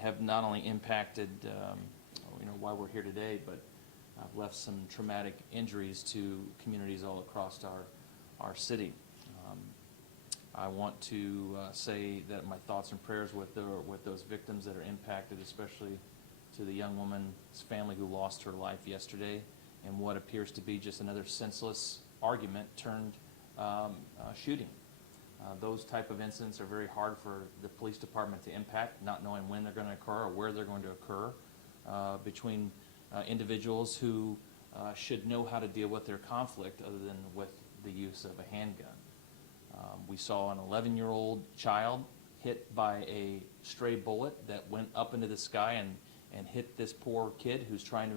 have not only impacted why we're here today, but left some traumatic injuries to communities all across our city. I want to say that my thoughts and prayers with those victims that are impacted, especially to the young woman's family who lost her life yesterday in what appears to be just another senseless argument turned shooting. Those type of incidents are very hard for the police department to impact, not knowing when they're going to occur or where they're going to occur, between individuals who should know how to deal with their conflict other than with the use of a handgun. We saw an 11-year-old child hit by a stray bullet that went up into the sky and hit this poor kid who's trying to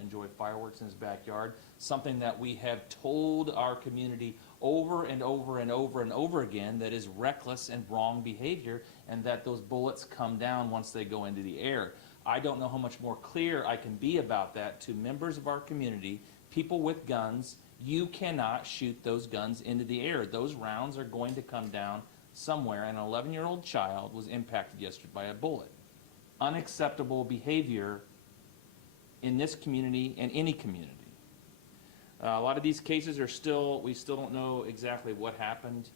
enjoy fireworks in his backyard, something that we have told our community over and over and over and over again that is reckless and wrong behavior, and that those bullets come down once they go into the air. I don't know how much more clear I can be about that to members of our community, people with guns. You cannot shoot those guns into the air. Those rounds are going to come down somewhere, and an 11-year-old child was impacted yesterday by a bullet. Unacceptable behavior in this community and any community. A lot of these cases are we still don't know exactly what happened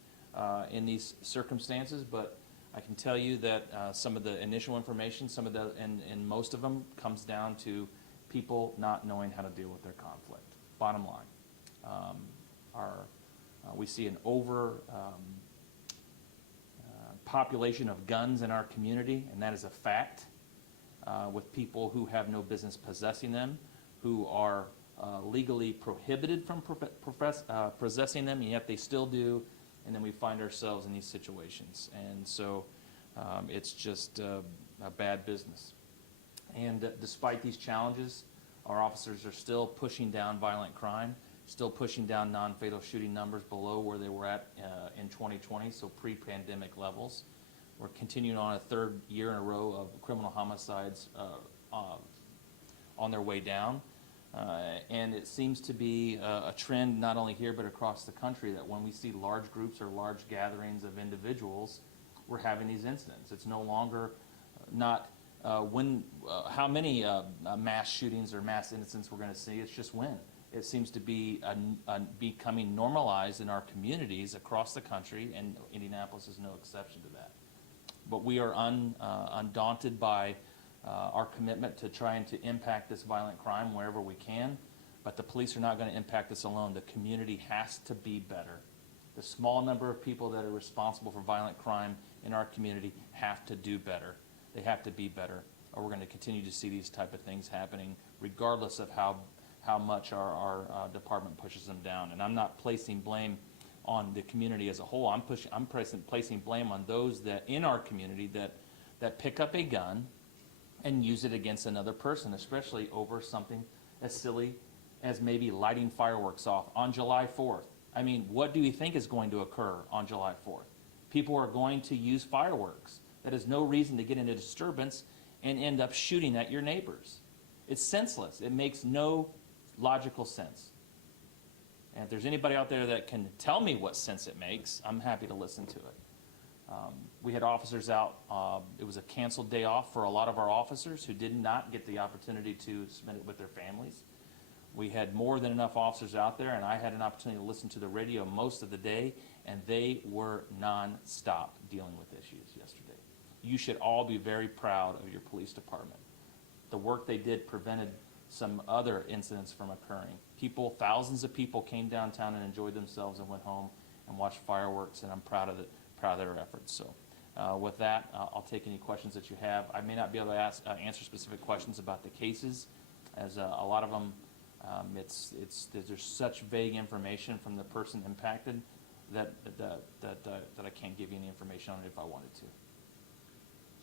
in these circumstances, but I can tell you that some of the initial information, and most of them comes down to people not knowing how to deal with their conflict. Bottom line. We see an population of guns in our community, and that is a fact, with people who have no business possessing them, who are legally prohibited from possessing them, and yet they still do, and then we find ourselves in these situations. And so it's just a bad business. And despite these challenges, our officers are still pushing down violent crime, still pushing down non-fatal shooting numbers below where they were at in 2020, so pre-pandemic levels. We're continuing on a third year in a row of criminal homicides on their way down. And it seems to be a trend not only here but across the country that when we see large groups or large gatherings of individuals, we're having these incidents. It's no longer how many mass shootings or mass incidents we're going to see. It's just when. It seems to be becoming normalized in our communities across the country, and Indianapolis is no exception to that. But we are undaunted by our commitment to trying to impact this violent crime wherever we can. But the police are not going to impact this alone. The community has to be better. The small number of people that are responsible for violent crime in our community have to do better. They have to be better, or we're going to continue to see these type of things happening regardless of how much our department pushes them down. And I'm not placing blame on the community as a whole. I'm placing blame on those that in our community that pick up a gun and use it against another person, especially over something as silly as maybe lighting fireworks off on July 4th. I mean, what do you think is going to occur on July 4th? People are going to use fireworks. That is no reason to get into disturbance and end up shooting at your neighbors. It's senseless. It makes no logical sense. And if there's anybody out there that can tell me what sense it makes, I'm happy to listen to it. We had officers out. It was a canceled day off for a lot of our officers who did not get the opportunity to spend it with their families. We had more than enough officers out there, and I had an opportunity to listen to the radio most of the day, and they were non-stop dealing with issues yesterday. You should all be very proud of your police department. The work they did prevented some other incidents from occurring. Thousands of people came downtown and enjoyed themselves and went home and watched fireworks, and I'm proud of their efforts. So with that, I'll take any questions that you have. I may not be able to answer specific questions about the cases, as a lot of them, there's such vague information from the person impacted that I can't give you any information on it if I wanted to.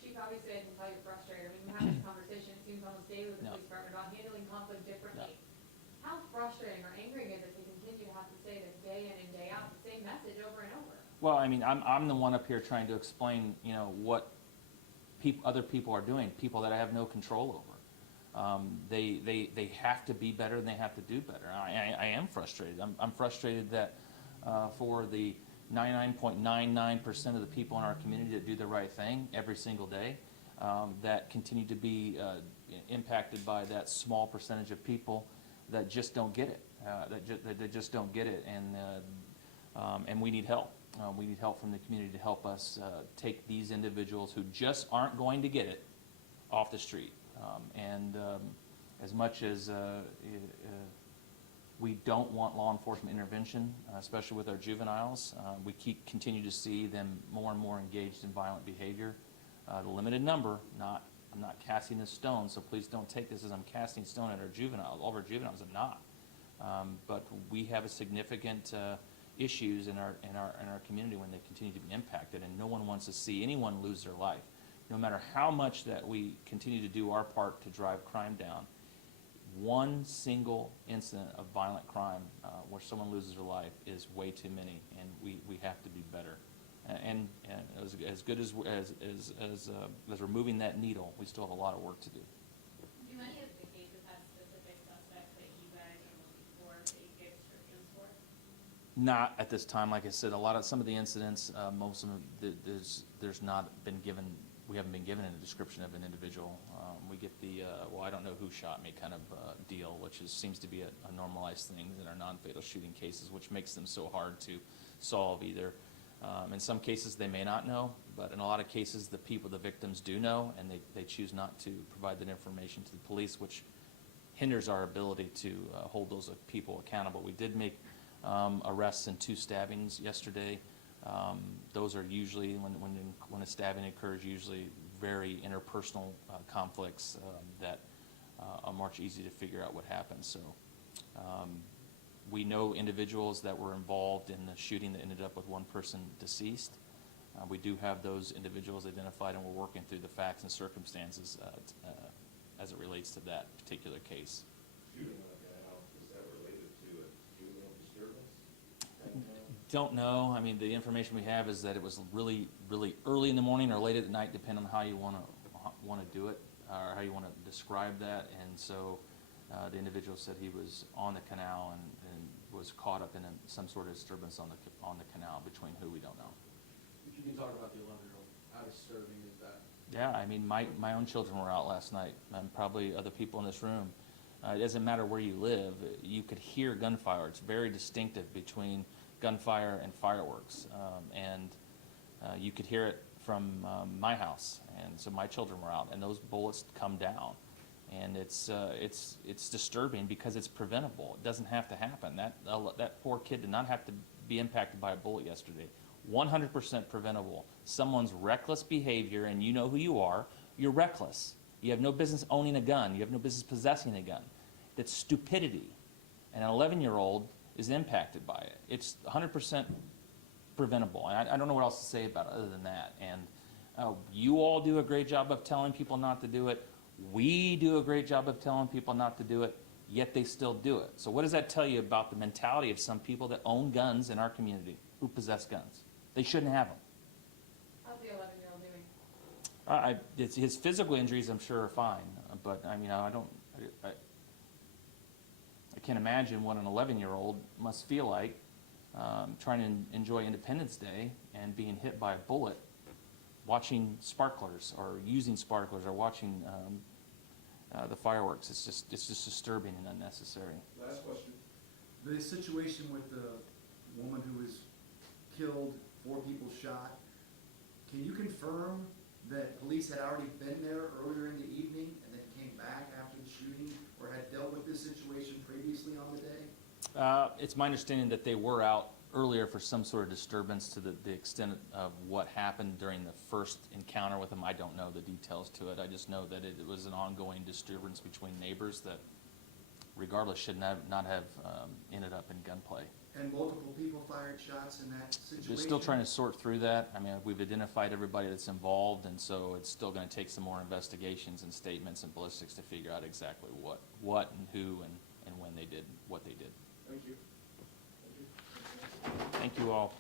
Chief, obviously I can tell you're frustrated. I mean, we have this conversation, it seems almost daily with the police department about handling conflict differently. How frustrating or angering is it to continue to have to say this day in and day out, the same message over and over? Well, I mean, I'm the one up here trying to explain, what other people are doing, people that I have no control over. They have to be better and they have to do better. I am frustrated. I'm frustrated that for the 99.99% of the people in our community that do the right thing every single day, that continue to be impacted by that small percentage of people that just don't get it, that just don't get it, and we need help. We need help from the community to help us take these individuals who just aren't going to get it off the street. As much as we don't want law enforcement intervention, especially with our juveniles, we continue to see them more and more engaged in violent behavior. The limited number, I'm not casting a stone, so please don't take this as I'm casting stone at our juveniles. All of our juveniles are not. But we have a significant issues in our community when they continue to be impacted, and no one wants to see anyone lose their life. No matter how much that we continue to do our part to drive crime down, one single incident of violent crime where someone loses their life is way too many, and we have to be better. And as good as we're moving that needle, we still have a lot of work to do. Do many of the cases have specific suspects that you guys are looking for, that you give descriptions for? Not at this time. Like I said, some of the incidents, most of them, there's not been given. We haven't been given a description of an individual. We get the well, I don't know who shot me kind of deal, which seems to be a normalized thing in our non-fatal shooting cases, which makes them so hard to solve. Either in some cases they may not know, but in a lot of cases the victims do know, and they choose not to provide that information to the police, which hinders our ability to hold those people accountable. We did make arrests in 2 stabbings yesterday. Those are usually, when a stabbing occurs, usually very interpersonal conflicts that are much easier to figure out what happened. So we know individuals that were involved in the shooting that ended up with one person deceased. We do have those individuals identified, and we're working through the facts and circumstances as it relates to that particular case. Shooting like that, is that related to a juvenile disturbance? Don't know. I mean, the information we have is that it was really, really early in the morning or late at night, depending on how you want to do it or how you want to describe that. And so the individual said he was on the canal and was caught up in some sort of disturbance on the canal, between who we don't know. If you can talk about the 11-year-old, how disturbing is that? Yeah, I mean, my own children were out last night, and probably other people in this room. It doesn't matter where you live. You could hear gunfire. It's very distinctive between gunfire and fireworks, and you could hear it from my house, and so my children were out, and those bullets come down, and it's disturbing because it's preventable. It doesn't have to happen. That poor kid did not have to be impacted by a bullet yesterday. 100% preventable. Someone's reckless behavior, and you know who you are. You're reckless. You have no business owning a gun. You have no business possessing a gun. That's stupidity, and an 11-year-old is impacted by it. It's 100% preventable. I don't know what else to say about it other than that. And you all do a great job of telling people not to do it. We do a great job of telling people not to do it, yet they still do it. So what does that tell you about the mentality of some people that own guns in our community, who possess guns? They shouldn't have them. How's the 11-year-old doing? His physical injuries, I'm sure, are fine. But I mean, I can't imagine what an 11-year-old must feel like trying to enjoy Independence Day and being hit by a bullet, watching sparklers or using sparklers or watching the fireworks. It's just disturbing and unnecessary. Last question. The situation with the woman who was killed, 4 people shot, can you confirm that police had already been there earlier in the evening and then came back after the shooting, or had dealt with this situation previously on the day? It's my understanding that they were out earlier for some sort of disturbance. To the extent of what happened during the first encounter with them, I don't know the details to it. I just know that it was an ongoing disturbance between neighbors that, regardless, should not have ended up in gunplay. And multiple people fired shots in that situation? They're still trying to sort through that. I mean, we've identified everybody that's involved, and so it's still going to take some more investigations and statements and ballistics to figure out exactly what and who and when they did what they did. Thank you. Thank you all.